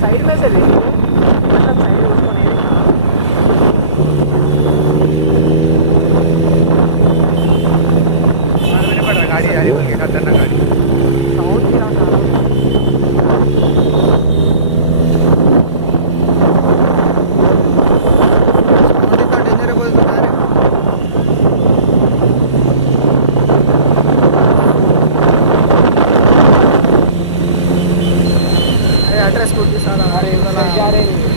साइड में से ले मतलब साइड उसको नहीं देखा पड़ रहा गाड़ी जा रही है खतरनाक गाड़ी साउंड भी रहा डेंजर है बोल तो रहे एड्रेस कोड के साथ अरे जा रहे